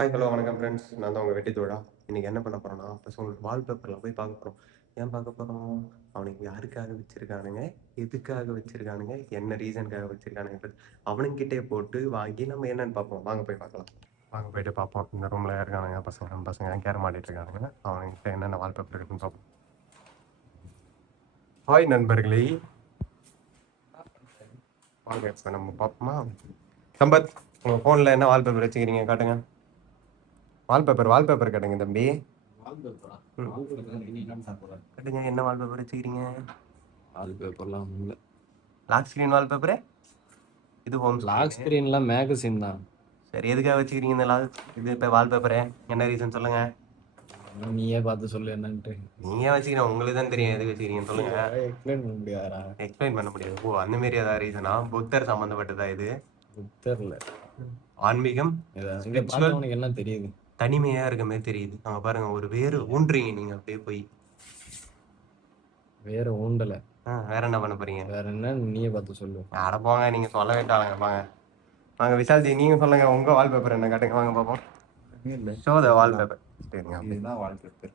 Hi hello வணக்கம் friends. நான் தான் உங்கள் வெட்டி தோழா. இன்றைக்கி என்ன பண்ண போகிறோன்னா பசங்களுக்கு வால்பேப்பரில் போய் பார்க்க போகிறோம். ஏன் பார்க்க போகிறோம்? அவனுக்கு யாருக்காக வச்சுருக்கானுங்க, எதுக்காக வச்சுருக்கானுங்க, என்ன ரீசனுக்காக வச்சுருக்கானுங்க, அவனுங்கிட்டே போட்டு வாங்கி நம்ம என்னென்னு பார்ப்போம். வாங்க போய் பார்க்கலாம். வாங்க போய்ட்டு பார்ப்போம். இந்த ரூமில் இருக்கானுங்க பசங்க கேரம் ஆடிட்டு இருக்கானுங்க. அவனுங்கிட்ட என்னென்ன வால்பேப்பர் இருக்குன்னு பார்ப்போம். ஹாய் நண்பர்களே, வாங்க இப்போ நம்ம பார்ப்போமா? சம்பத், உங்கள் ஃபோனில் என்ன வால்பேப்பர் வச்சுக்கிறீங்க காட்டுங்க. வால்பேப்பர் கேட்டுங்க தம்பி. கேட்டுங்க, என்ன வால்பேப்பர் வச்சுக்கிறீங்க? வால்பேப்பர்லாம் இல்லை. லாக் ஸ்க்ரீன் வால்பேப்பரு இது ஹோம் லாக் ஸ்க்ரீன்லாம் மேகசின் தான். சரி, எதுக்காக வச்சுக்கிறீங்க இந்த இது இப்போ வால்பேப்பரு? என்ன ரீசன் சொல்லுங்க. நீயே பார்த்து சொல்லு என்னன்ட்டு. நீங்க வச்சுக்கிறேன், உங்களுக்கு தான் தெரியும் எதுக்கு வச்சுக்கிறீங்கன்னு சொல்லுங்க. எக்ஸ்பிளைன் பண்ண முடியாதா? எக்ஸ்பிளைன் பண்ண முடியாது. ஓ, அந்த மாரி ஏதாவது ரீசனா? புத்தர் சம்மந்தப்பட்டதா இது? புத்தர்ல ஆன்மீகம், உனக்கு என்ன தெரியுது? தனிமையா இருக்க மாதிரி தெரியுது. அங்க பாருங்க, ஒரு வேறு ஊன்றீங்க நீங்க அப்படியே போய். வேற ஊண்டல. வேற என்ன பண்ண போறீங்க? வேற என்ன நீயே பார்த்து சொல்லு. அட போங்க, நீங்க சொல்ல வேண்டாங்க. வாங்க விஷால்ஜி, நீங்க சொல்லுங்க உங்க வால்பேப்பர் என்ன காட்டுங்க. வாங்க பாப்போம். Show the wallpaper. சரிங்க, இதுதான் வால்பேப்பர்.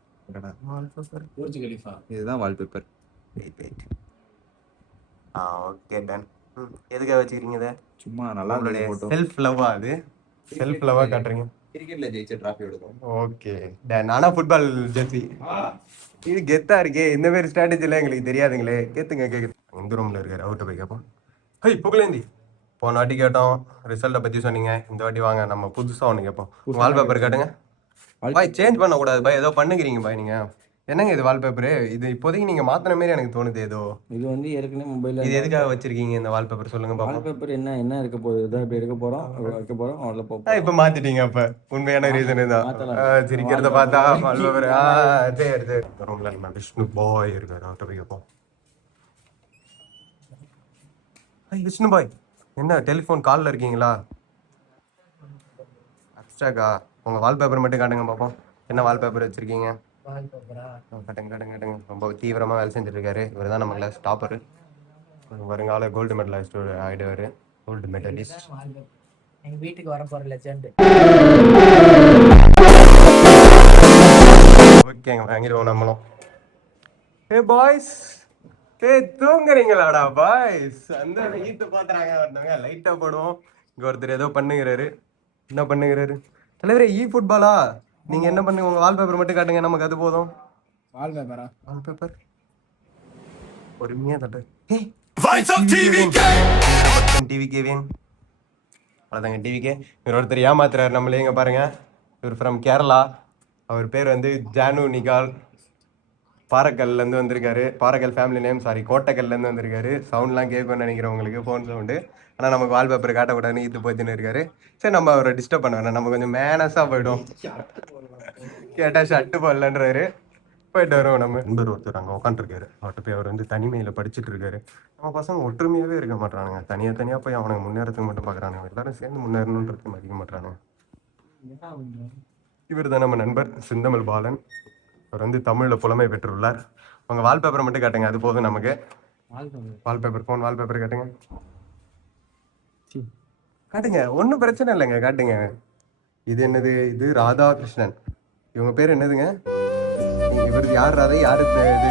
Wallpaper bhurji Khalifa. இதுதான் வால்பேப்பர். வெயிட். Okay done. எதுக்காக வச்சுக்கிறீங்க இதை? சும்மா நல்லா இருந்தது போட்டோ. செல்ஃப் லவ்வா? அது செல்ஃப் லவ்வா காட்டுறீங்க? கிரிக்கெட்ல ஜெயிச்ச டிராஃபி எடுக்கும். Okay done. ஆனா ஃபுட்பால் ஜெர்சி இது கெத்தா இருக்கே. இந்த மாதிரி ஸ்ட்ராட்டஜிலாம் எங்களுக்கு தெரியாதுங்களே. கேத்துங்க கேக்குது. இந்த ரூம்ல இருக்காரு, அவர்கிட்ட போய் கேட்போம். ஹை புகழேந்தி, போன வாட்டி கேட்டோம் ரிசல்ட்டை பத்தி சொன்னீங்க. இந்த வாட்டி வாங்க நம்ம புதுசா ஒன்று கேட்போம். வால்பேப்பர் காட்டுங்க. பாய் சேஞ்ச் பண்ணக்கூடாது பாய், ஏதோ பண்ணுகிறீங்க பாய் நீங்க. என்னங்க இது வால்பேப்பரு? இது இப்போதைக்கு நீங்க மாத்தின மாதிரி எனக்கு தோணுது ஏதோ. இது வந்து ஏற்கனவே மொபைல்ல. இது எதுக்காக வச்சிருக்கீங்க இந்த வால்பேப்பர் சொல்லுங்க பாப்போம். வால்பேப்பர் என்ன இருக்க போகுது? இதை இப்படி வைக்க போறோம் அவ்வளோ போகும். இப்போ மாத்திட்டீங்க. அப்ப உண்மையான ரீசன் தான். சிரிக்கிறத பார்த்தா வால்பேப்பர். சரி. ரூம்ல நம்ம விஷ்ணு பாய் இருக்காரு, அவர்கிட்ட போய் கேட்போம். விஷ்ணு பாய், என்ன டெலிஃபோன் காலில் இருக்கீங்களா? அப்ஸ்டாக்கா, உங்கள் வால்பேப்பர் மட்டும் காட்டுங்க பார்ப்போம். என்ன வால்பேப்பர் வச்சுருக்கீங்க? காட்டுங்க. ரொம்ப தீவிரமாக வேலை செஞ்சுட்டு இருக்காரு. இவர் தான் நம்ம கிளாஸ் டாப்பரு. வருங்கால கோல்டு மெடலிஸ்ட் ஆகிடுவார். Gold medalist. எங்கள் வீட்டுக்கு வர போகிற லெஜண்ட். ஓகேங்க, வாங்கிடுவோம் நம்மளும். பாய்ஸ், தூங்குறீங்களாடா பாய்ஸ்? அந்த ஈத்து பாத்துறாங்க ஒருத்தவங்க. லைட்டா போடுவோம். இங்க ஒருத்தர் ஏதோ பண்ணுகிறாரு. என்ன பண்ணுகிறாரு தலைவரே? ஃபுட்பாலா? நீங்க என்ன பண்ணுங்க, உங்க வால்பேப்பர் மட்டும் காட்டுங்க, நமக்கு அது போதும். வால்பேப்பர் பொறுமையா தட்டு. டிவி கேவிங் அவ்வளோதாங்க. டிவிக்கே இவர் ஒருத்தர் ஏமாத்துறாரு நம்மளே. இங்க பாருங்க, இவர் ஃப்ரம் கேரளா. அவர் பேர் வந்து ஜானு நிகால். பாறைக்கல்லேருந்து வந்திருக்காரு. பாறைக்கல் ஃபேமிலி நேம், சாரி கோட்டைக்கல்லேருந்து வந்திருக்காரு. சவுண்ட்லாம் கேட்கும்னு நினைக்கிறேன் உங்களுக்கு, ஃபோன் சவுண்டு. ஆனால் நமக்கு வால்பேப்பர் காட்டக்கூடாதுன்னு இது போச்சுன்னு இருக்காரு. சரி, நம்ம அவரை டிஸ்டர்ப் பண்ண வேணாம், நம்ம கொஞ்சம் மேனஸாக போய்டும். கேட்டால் ஷர்ட்டு போடலன்றாரு. போயிட்டு வரோம். நம்ம நண்பர் ஒருத்தர் அங்கே உட்காந்துருக்காரு. அவர்கிட்ட போய் அவர் வந்து தனிமையில் படிச்சுட்டு இருக்காரு. நம்ம பசங்க ஒற்றுமையாகவே இருக்க மாட்டானுங்க. தனியாக போய் அவனுக்கு முன்னேறத்துக்கு மட்டும் பார்க்குறானுங்க. எல்லாரும் சேர்ந்து முன்னேறணுன்றதுக்கு மதிக்க மாட்டானுங்க. இவர் தான் நம்ம நண்பர் செந்தமிழ் பாலன். அவர் வந்து தமிழில் புலமை பெற்றுள்ளார். உங்கள் வால்பேப்பரை மட்டும் காட்டுங்க, அது போதும் நமக்கு. வால்பேப்பர், ஃபோன் வால்பேப்பர் காட்டுங்க. ஒன்றும் பிரச்சனை இல்லைங்க, காட்டுங்க. இது என்னது? இது ராதாகிருஷ்ணன். இவங்க பேர் என்னதுங்க? இவர் யார்? ராதா யாரு? இது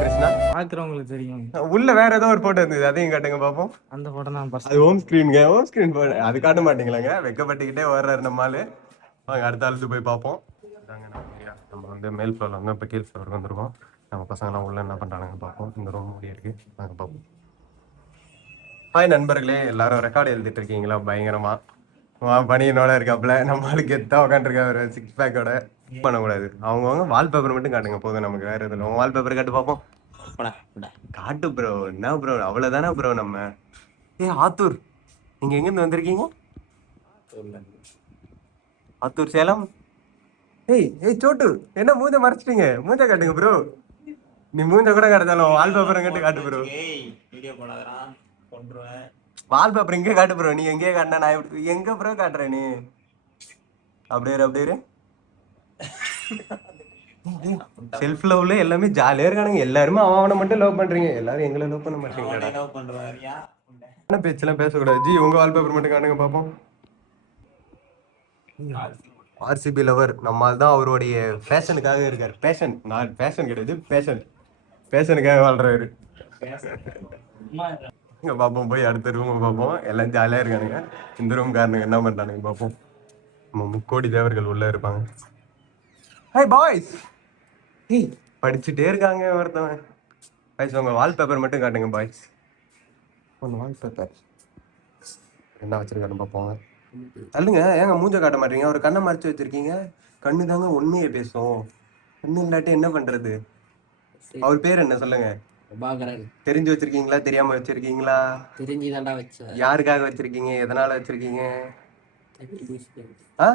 கிருஷ்ணா. பார்க்குறவங்களுக்கு தெரியும். உள்ள வேற ஏதோ ஒரு போட்டோ இருந்தது, அதையும் காட்டுங்க பார்ப்போம். அந்த போட்டோ தான் அது ஹோம் ஸ்க்ரீனுங்க. ஹோம் ஸ்க்ரீன் அது காட்ட மாட்டீங்களாங்க? வெக்கப்பட்டுக்கிட்டே வர்றாரு நம்மளால. வாங்க அடுத்த ஆளுக்கு போய் பார்ப்போம். நம்ம வந்து மேல் ஃப்ளோரில் வந்து இப்போ கீழ் ஃப்ளோருக்கு வந்துருக்கோம். நம்ம பசங்களாம் உள்ள என்ன பண்ணுறாங்க பார்ப்போம். இந்த ரூம் மூடி இருக்கு, நாங்கள் பார்ப்போம். ஹாய் நண்பர்களே, எல்லாரும் ரெக்கார்டு எழுதிட்டு இருக்கீங்களா? பயங்கரமா பனியனோட இருக்காப்புல. நம்மளுக்கு கெத்தா உட்காந்துருக்கா ஒரு 6 பேக்கோட. பண்ணக்கூடாது. அவங்கவுங்க வால்பேப்பர் மட்டும் காட்டுங்க போதும் நமக்கு. வேற எதுவும் உங்க வால்பேப்பர் காட்டு பார்ப்போம். காட்டு ப்ரோ. என்ன ப்ரோ, அவ்வளோதானே ப்ரோ நம்ம. ஆத்தூர், நீங்க எங்கேருந்து வந்திருக்கீங்க? ஆத்தூர், சேலம். ஏய் சோட்டு, என்ன மூஞ்ச மறைச்சிட்டீங்க? மூஞ்ச காட்டுங்க ப்ரோ. நீ மூஞ்ச கூட காட்டுதாலும் வால்பேப்பர் எங்கிட்ட காட்டு ப்ரோ. வால்பேப்பர் இங்கே காட்டு ப்ரோ. நீ எங்கேயே காட்டினா நான் எங்க ப்ரோ காட்டுறேன்? நீ அப்படியே செல்ஃப் லவ்ல எல்லாமே ஜாலியா இருக்கானுங்க. எல்லாருமே அவனை மட்டும் லவ் பண்றீங்க, எல்லாரும் எங்களை லவ் பண்ண மாட்டீங்களா? பேச்செல்லாம் பேசக்கூடாது ஜி. உங்க வால்பேப்பர் மட்டும் காட்டுங்க பாப்போம். ஆர்சிபி லவர் நம்மால் தான் அவருடைய பேஷனுக்காக இருக்கார். பேஷன், நான் பேஷன் கிடையாது, பேஷன். பேஷனுக்காக வாழ்றாரு. இங்க பார்ப்போம், போய் அடுத்த ரூம் பார்ப்போம். எல்லாம் ஜாலியாக இருக்கானுங்க. இந்த ரூம் காரனுங்க என்ன பண்ணுறானுங்க பார்ப்போம். நம்ம முக்கோடி தேவர்கள் உள்ள இருப்பாங்க. Hi boys. ஏய், படிச்சுட்டே இருக்காங்க ஒருத்தவன். பாய்ஸ் உங்கள் வால்பேப்பர் மட்டும் காட்டுங்க பாய்ஸ். ஒன்று வால்பேப்பர் என்ன வச்சிருக்காருன்னு பார்ப்போங்க. தள்ளுங்க, ஏங்க மூஞ்ச காட்ட மாட்டீங்க? ஒரு கண்ணை மறைச்சு வச்சிருக்கீங்க. கண்ணு தாங்க உண்மையை பேசும். கண்ணு இல்லாட்டி என்ன பண்றது? அவர் பேர் என்ன சொல்லுங்க? பிரபாகரன். தெரிஞ்சு வச்சிருக்கீங்களா, தெரியாம வச்சிருக்கீங்களா? தெரிஞ்சுதான்டா வச்சேன். யாருக்காக வச்சிருக்கீங்க, எதனால வச்சிருக்கீங்க? ஆ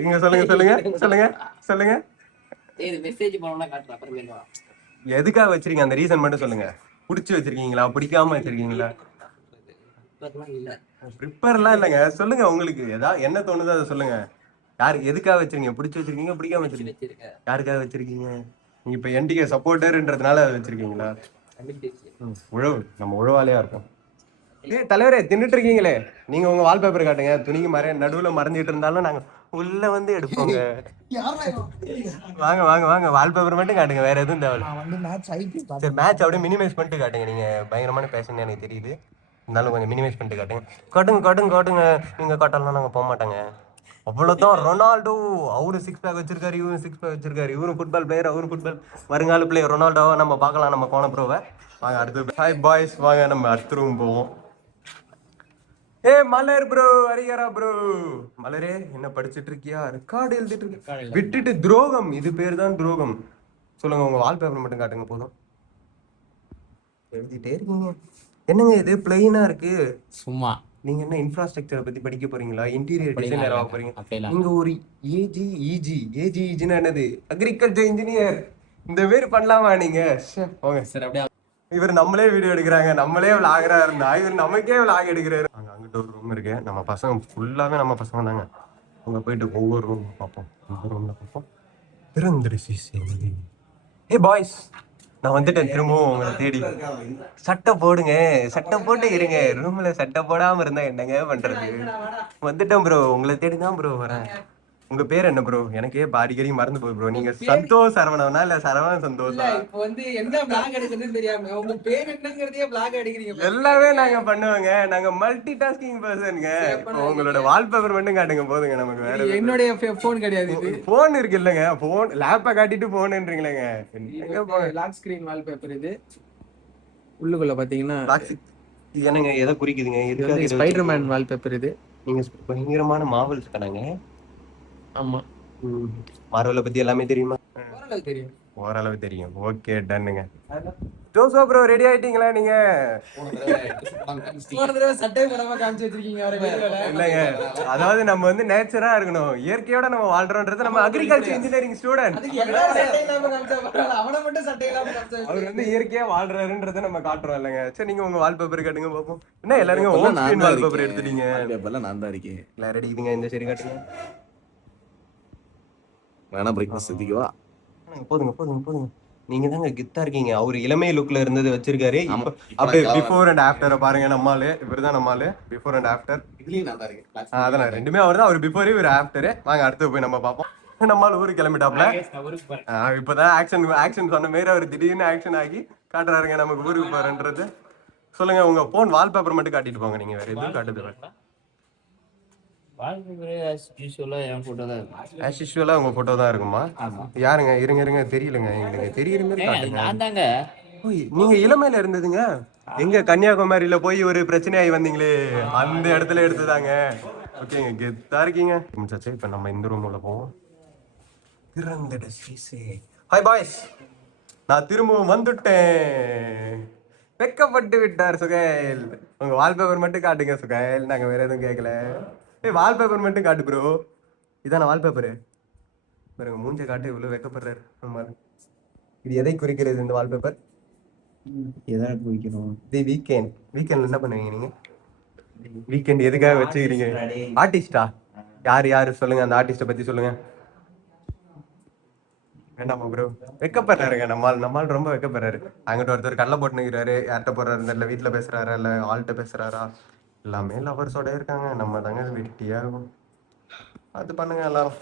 இங்க சொல்லுங்க சொல்லுங்க சொல்லுங்க சொல்லுங்க. இது மெசேஜ் பண்ணனும்னா காட்டுற அப்புறமேல. எதுக்காக வச்சிருக்கீங்க அந்த ரீசன் மட்டும் சொல்லுங்க. பிடிச்சி வச்சிருக்கீங்களா, பிடிக்காம வச்சிருக்கீங்களா? இல்ல. ப்ரிப்பேர்லாம் இல்லைங்க. சொல்லுங்க, உங்களுக்கு என்ன தோணுதோ அதை சொல்லுங்க. யாருக்கு எதுக்காக வச்சிருக்கீங்க? பிடிச்சி வச்சிருக்கீங்க, பிடிக்காம வச்சிருக்கீங்க? யாருக்காக வச்சிருக்கீங்க? நீங்க இப்ப என்டிகே சப்போர்ட்டர்ன்றதுனால அதை வச்சிருக்கீங்களா? உழவு, நம்ம உழவாலையா இருக்கோம். தலைவரே தின்னுட்டு இருக்கீங்களே, நீங்க உங்க வால்பேப்பர் காட்டுங்க. துணிக்கு நடுவுல மறைஞ்சிட்டு இருந்தாலும் நாங்க உள்ள வந்து எடுப்போங்க. வாங்க வாங்க வாங்க, வால்பேப்பர் மட்டும் காட்டுங்க, வேற எதுவும் தேவை. சரி, மேட்ச் அப்படியே மினிமைஸ் பண்ணிட்டு காட்டுங்க. நீங்க பயங்கரமான பேஷன் எனக்கு தெரியுது, இருந்தாலும் கொஞ்சம் மினிமைஸ் பண்ணிட்டு காட்டுங்க. காட்டுங்க காட்டுங்க காட்டுங்க. நீங்க காட்டலாம் நாங்க போக மாட்டாங்க. அவ்வளவுதான். ரொனால்டோ அவரு 6 பேக் வச்சிருக்காரு, இவரும் 6 பேக் வச்சிருக்காரு. இவரும் ஃபுட்பால் பிளேயர், அவரும் ஃபுட்பால் வருங்கால பிளேயர் ரொனால்டோவை நம்ம பார்க்கலாம் நம்ம கோன ப்ரோவை. வாங்க அடுத்து. ஹாய் பாய்ஸ், வாங்க நம்ம அடுத்த ரூம் போவோம். ஏ மலர் ப்ரோ, அரிகரா ப்ரோ. மலரே என்ன படிச்சுட்டு இருக்கியா? ரெக்கார்டு எழுதிட்டு இருக்க விட்டுட்டு துரோகம். இது பேர் தான் துரோகம். சொல்லுங்க, உங்க வால்பேப்பர் மட்டும் காட்டுங்க போதும். எழுதிட்டே இருக்கீங்க. என்னங்க இது பிளெயினா இருக்கு? சும்மா நீங்க என்ன இன்ஃப்ராஸ்ட்ரக்சரை பத்தி படிக்க போறீங்களா? இன்டீரியர் டிசைனர் ஆக போறீங்க? நீங்க ஒரு ஏஜிஇஜினா என்னது? Agriculture engineer. இந்த பேர் பண்ணலாமா நீங்க? போங்க சார். அப்படியே இவர் நம்மளே வீடியோ எடுக்கிறாங்க, நம்மளே விளாகரா இருந்தா இவர் நமக்கே விளாக் எடுக்கிறாரு. அங்க அங்கிட்ட ஒரு ரூம் இருக்கு. நம்ம பசங்க ஃபுல்லாவே நம்ம பசங்க தாங்க. அங்க போயிட்டு ஒவ்வொரு ரூம் பார்ப்போம். ஒவ்வொரு ரூம்ல பார்ப்போம். ஏ பாய்ஸ், நான் வந்துட்டேன் திரும்பவும் உங்களை தேடி. சட்டை போடுங்க, சட்டை போட்டு இருங்க. ரூம்ல சட்டை போடாம இருந்தா என்னங்க பண்றது? வந்துட்டேன் ப்ரோ, உங்களை தேடி தான் ப்ரோ வரேன். உங்க பேர் என்ன ப்ரோ? எனக்கே அடிக்கடி மறந்து போய் ப்ரோ. நீங்க சந்தோஷ் சரவணனா இல்ல சரவணன் சந்தோஷா? இப்போ வந்து என்ன பிளாக் எடுக்குதுன்னு தெரியாம உங்க பேர் என்னங்கறதையே பிளாக் அடிக்கிறீங்க. எல்லாமே நாங்க பண்ணுவோங்க. நாங்க மல்டி டாஸ்கிங் பர்சன்ங்க. உங்களோட வால்பேப்பர் மட்டும் காட்டுங்க போதுங்க நமக்கு. வேற என்னுடைய போன் கிடையாது இது. போன் இருக்கு இல்லங்க, போன் லேப்ப காட்டிட்டு போன்ன்றீங்களேங்க. லாக் ஸ்கிரீன் வால்பேப்பர் இது. உள்ளுக்குள்ள பாத்தீங்கன்னா இது என்னங்க, எதை குறிக்குதுங்க? இது ஸ்பைடர்மேன் வால்பேப்பர் இது. நீங்க பயங்கரமான மாவல்ஸ் கணங்க. ஆமா, மார்வலை பத்தி எல்லாமே தெரியுமா? ஓரளவு தெரியும். ஓரளவு தெரியும். ஓகே, டன்னுங்க. ஜோசோ ப்ரோ, ரெடி ஆயிட்டீங்களா நீங்க? போன தடவை சட்டை போடாம காமிச்சு வச்சிருக்கீங்க அவரை. இல்லங்க, அதாவது நம்ம வந்து நேச்சரா இருக்கணும், இயற்கையோட நம்ம வாழ்றோம்ன்றது. நம்ம அக்ரிகல்ச்சர் இன்ஜினியரிங் ஸ்டூடெண்ட். அவனை மட்டும் சட்டை இல்லாம காமிச்சு அவர் வந்து இயற்கையா வாழ்றாருன்றதை நம்ம காட்டுறோம் இல்லங்க. சரி, நீங்க உங்க வால்பேப்பர் காட்டுங்க பாப்போம். என்ன எல்லாரும் ஓன் ஸ்கிரீன் வால்பேப்பர் எடுத்துட்டீங்க? நான் தான் இருக்கேன். எல்லாரும் அடிக்குதுங்க. இந்த சரி காட்டுங்க. வேணா பிரேக்ஃபாஸ்ட் எடுத்துக்கவா? போதுங்க போதுங்க போதுங்க. நீங்க தாங்க கித்தா இருக்கீங்க. அவரு இளமை லுக்ல இருந்தது வச்சிருக்காரு. அப்படியே பிஃபோர் அண்ட் ஆஃப்டரை பாருங்க. நம்மாலு இவர்தான். நம்மாலு பிஃபோர் அண்ட் ஆஃப்டர். இதுலயும் நான் தான் இருக்கேன். அதான் ரெண்டுமே அவர் தான். அவர் பிஃபோர், இவர் ஆஃப்டர். வாங்க அடுத்து போய் நம்ம பார்ப்போம். நம்மால் ஊருக்கு கிளம்பிட்டாப்ல. இப்பதான் ஆக்ஷன் சொன்ன மாரி அவர் திடீர்னு ஆக்ஷன் ஆகி காட்டுறாருங்க நமக்கு ஊருக்கு போறேன்றது. சொல்லுங்க, உங்க போன் வால்பேப்பர் மட்டும் காட்டிட்டு போங்க. நீங்க வேற எதுவும் காட்டுது? ஆஸ் யூசுவலா உங்க போட்டோ தான் இருக்குமா? யாருங்க? இருங்க இருங்க, தெரியலங்க எங்களுக்கு. தெரியுற மாதிரி காட்டுங்க. நீங்க இளமையில இருந்ததுங்க. எங்க கன்னியாகுமரியில போய் ஒரு பிரச்சனையாகி வந்தீங்களே, அந்த இடத்துல எடுத்துதாங்க. ஓகேங்க, கெத்தா இருக்கீங்க. இப்ப நம்ம இந்த ரூம் உள்ள போவோம். ஹாய் பாய்ஸ், நான் திரும்பவும் வந்துட்டேன். வெக்கப்பட்டு விட்டார் சுகைல். உங்க வால்பேப்பர் மட்டும் காட்டுங்க சுகைல், நாங்க வேற எதுவும் கேட்கல. வால்பேப்பர் மட்டும் காட்டு ப்ரோ. இதான வால்பேப்பரு பாருங்க. மூஞ்ச காட்டு இவ்வளவு வெக்கப்படுறாரு. இது எதை குறிக்கிறது இந்த வால்பேப்பர்? எதை குறிக்கணும்? தி வீக்கெண்ட். வீக்கெண்ட் என்ன பண்ணுவீங்க நீங்க? வீக்கெண்ட் எதுக்காக வச்சுக்கிறீங்க? ஆர்டிஸ்டா? யாரு சொல்லுங்க, அந்த ஆர்டிஸ்ட பத்தி சொல்லுங்க. வேண்டாமா ப்ரோ? வெக்கப்படுறாருங்க நம்மால் ரொம்ப வெக்கப்படுறாரு. அங்கிட்ட ஒருத்தர் கடலை போட்டு நிற்கிறாரு. யார்கிட்ட போறாரு தெரியல. வீட்டுல பேசுறாரா இல்ல ஆள்கிட்ட பேசுறாரா? எல்லாமே லவர்ஸோட இருக்காங்க. நம்ம தாங்க வெட்டியா இருக்கும். பார்த்து பண்ணுங்க எல்லாரும்.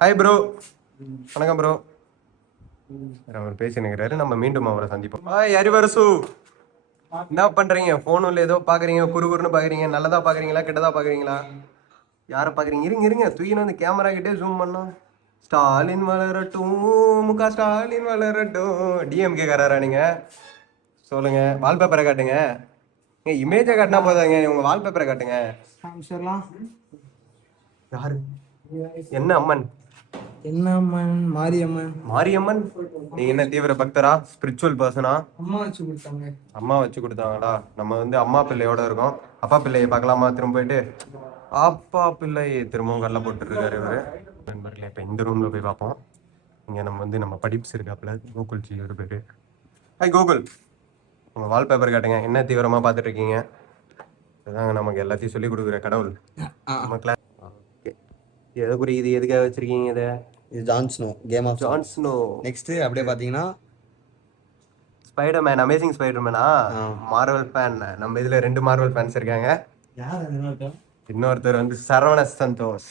ஹாய் ப்ரோ, வணக்கம் ப்ரோ. அவர் பேசினுக்கிறாரு, நம்ம மீண்டும் அவரை சந்திப்போம். ஹாய் அரிவரசு, என்ன பண்றீங்க? ஃபோனில் ஏதோ பார்க்குறீங்க, குறுகுறுன்னு பார்க்குறீங்க. நல்லதா பார்க்குறீங்களா கெட்டதா பார்க்குறீங்களா? யாரை பார்க்குறீங்க? இருங்க இருங்க, தூக்கின்னு வந்து கேமரா கிட்டே ஜூம் பண்ணோம். ஸ்டாலின் வளரட்டும், முக ஸ்டாலின் வளரட்டும். டிஎம்கே காரரா நீங்க? சொல்லுங்க, வால்பேப்பரை காட்டுங்க. இமேஜை காட்டினா போதாங்க, உங்க வால்பேப்பரை காட்டுங்க. யாரு? என்ன அம்மன்? என்ன அம்மன்? மாரியம்மன். மாரியம்மன்? நீங்க என்ன தீவிர பக்தரா, ஸ்பிரிச்சுவல் பர்சனா? அம்மா வச்சு கொடுத்தாங்க. அம்மா வச்சு கொடுத்தாங்களா? நம்ம வந்து அம்மா பிள்ளையோட இருக்கோம். அப்பா பிள்ளையை பார்க்கலாமா? திரும்ப போயிட்டு அப்பா பிள்ளை திரும்பவும் கல்ல போட்டுருக்காரு இவரு. நண்பர்களே, இப்போ இந்த ரூம்ல போய் பார்ப்போம். இங்கே நம்ம வந்து நம்ம படிப்ஸ் இருக்காப்புல, கோகுல்ஜி ஒரு பேர். ஹாய் கோகுல், உங்கள் வால்பேப்பர் காட்டுங்க. என்ன தீவிரமாக பார்த்துட்டு இருக்கீங்க? இதுதாங்க நமக்கு எல்லாத்தையும் சொல்லி கொடுக்குற கடவுள். நம்ம கிளாஸ் ஓகே. எதை குறிக்குது, எதுக்காக வச்சிருக்கீங்க இதை? இது Jon Snow, game of Jon Snow. Next அப்படியே பார்த்தீங்கன்னா ஸ்பைடர்மேன், அமேசிங் ஸ்பைடர்மேனா? Marvel fan. நம்ம இதில் 2 மார்வல் ஃபேன்ஸ் இருக்காங்க. இன்னொருத்தர் வந்து சரவண சந்தோஷ்.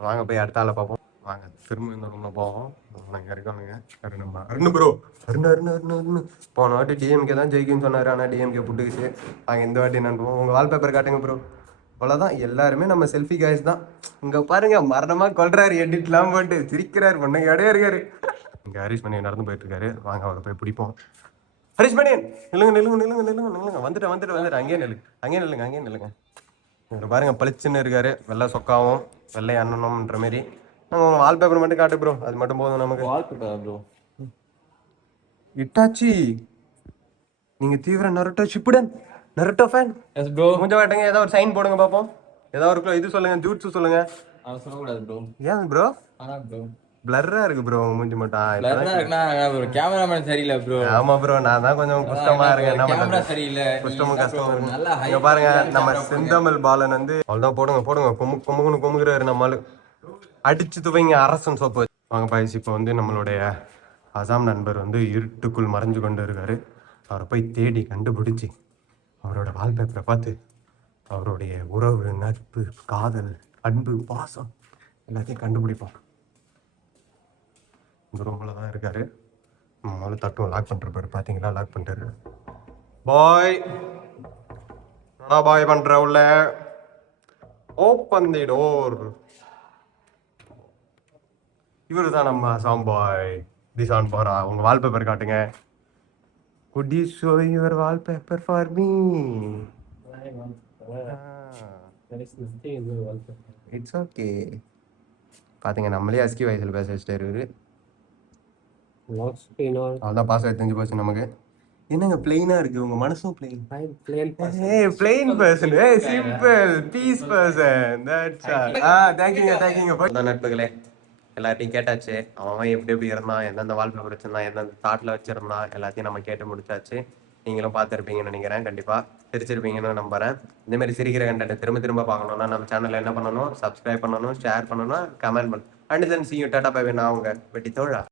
வாங்க போய் அடுத்த ஆளை பார்ப்போம். வாங்க திரும்ப இந்த ரூம்ல போவோம். நாங்கள் இருக்கோங்க அருண் ப்ரோ. அருண் போன வாட்டி டிஎம்கே தான் ஜெயிக்கும்னு சொன்னார், ஆனால் டிஎம்கே புட்டுக்குச்சு. நாங்கள் இந்த வாட்டி என்னன்னு உங்கள் வால்பேப்பர் காட்டுங்க ப்ரோ. அவ்வளோதான், எல்லாருமே நம்ம செல்ஃபி காய்ஸ் தான். இங்கே பாருங்க, மரணமாக கொள்றாரு, எடிட்லாம் போட்டு சிரிக்கிறாரு, பொண்ணுங்க இடையே இருக்காரு. இங்கே ஹரிஷ் மணியன் நடந்து போயிட்டு இருக்காரு. வாங்க அவரை போய் பிடிப்போம். ஹரிஷ் மணியன், நில்லுங்க. வந்துட்டு அங்கேயே நில்லுங்க. இங்கே பாருங்க, பளிச்சுன்னு இருக்காரு, வெள்ளை சொக்காவும் வெள்ளை அண்ணனும்ன்ற மாரி. நாங்கள் உங்கள் வால்பேப்பர் மட்டும் காட்டு ப்ரோ, அது மட்டும் போதும் நமக்கு. Wallpaper bro. இட்டாச்சி, நீங்கள் தீவிர நருட்டோ ஃபேன்? S bro. கொஞ்சம் காட்டுங்க, ஏதாவது ஒரு சைன் போடுங்க பார்ப்போம். ஏதாவது ஒரு இது சொல்லுங்க, ஜூட்ஸு சொல்லுங்க. அவன் சொல்லக்கூடாது ப்ரோ. ஏன் ப்ரோ? ஆனா ப்ரோ பிளர்ரா இருக்கு ப்ரோ மூஞ்சி மட்டும். பிளர்ரா இருக்குனா ஒரு கேமராமேன் சரியில்லை ப்ரோ. ஆமா ப்ரோ, நான் தான் கொஞ்சம் குஷ்டமா இருக்கேன். என்ன கேமரா பண்றது, சரியில்லை. குஷ்டமும் கஷ்டமும் இருக்கு. நல்லா இங்க பாருங்க, நம்ம செந்தமிழ் பாலன் வந்து அவ்வளோதான். போடுங்க குமுகுறாரு நம்மளு. அடிச்சு துவைங்க அரசன் சோப்பு. வாங்க பாய்ஸ், இப்போ வந்து நம்மளுடைய அசாம் நண்பர் வந்து இருட்டுக்குள் மறைஞ்சு கொண்டு இருக்காரு. அவரை போய் தேடி கண்டுபிடிச்சி அவரோட வால்பேப்பரை பார்த்து அவருடைய உறவு, நட்பு, காதல், அன்பு, பாசம் எல்லாத்தையும் கண்டுபிடிப்போம். இந்த ரூமில் தான் இருக்காரு. முதல்ல தட்டும் லாக் பண்ணுறாரு. பார்த்தீங்களா, லாக் பண்ணிட்டாரு. பாய் என்னடா பாய் பண்ணுற? உள்ள ஓப்பன் தி டோர். இவரு தான் நம்ம அசாம் பாய் திசான் பாரா. உங்கள் வால்பேப்பர் காட்டுங்க. Could you show your wallpaper for me? It's okay. பாத்தீங்க, நம்மளே அஸ்கி வயசில் பேச வச்சுட்டாரு இவரு. அவ்வளோதான், பாஸ்வேர்ட் தெரிஞ்சு போச்சு நமக்கு. என்னங்க பிளெயினா இருக்கு, உங்க மனசும் plain. Plain person, simple peace person. That's all. தேங்க்யூங்க. நட்புகளே, எல்லாத்தையும் கேட்டாச்சு. அவன் எப்படி இருந்தான், எந்தெந்த வால்பேப்பர் வச்சிருந்தான், எந்தெந்த தாட்டில் வச்சிருந்தான், எல்லாத்தையும் நம்ம கேட்டு முடிச்சாச்சு. நீங்களும் பார்த்துருப்பீங்கன்னு நினைக்கிறேன். கண்டிப்பாக சிரிச்சிருப்பீங்கன்னு நம்புறேன். இதேமாதிரி சிரிக்கிற கண்டென்ட் திரும்ப பார்க்கணுன்னா நம்ம சேனலில் என்ன பண்ணணும், சப்ஸ்கிரைப் பண்ணணும், ஷேர் பண்ணணும், கமெண்ட் பண்ணணும். And then see you. Tata bye bye. நான் உங்கள் வெட்டி தோழா.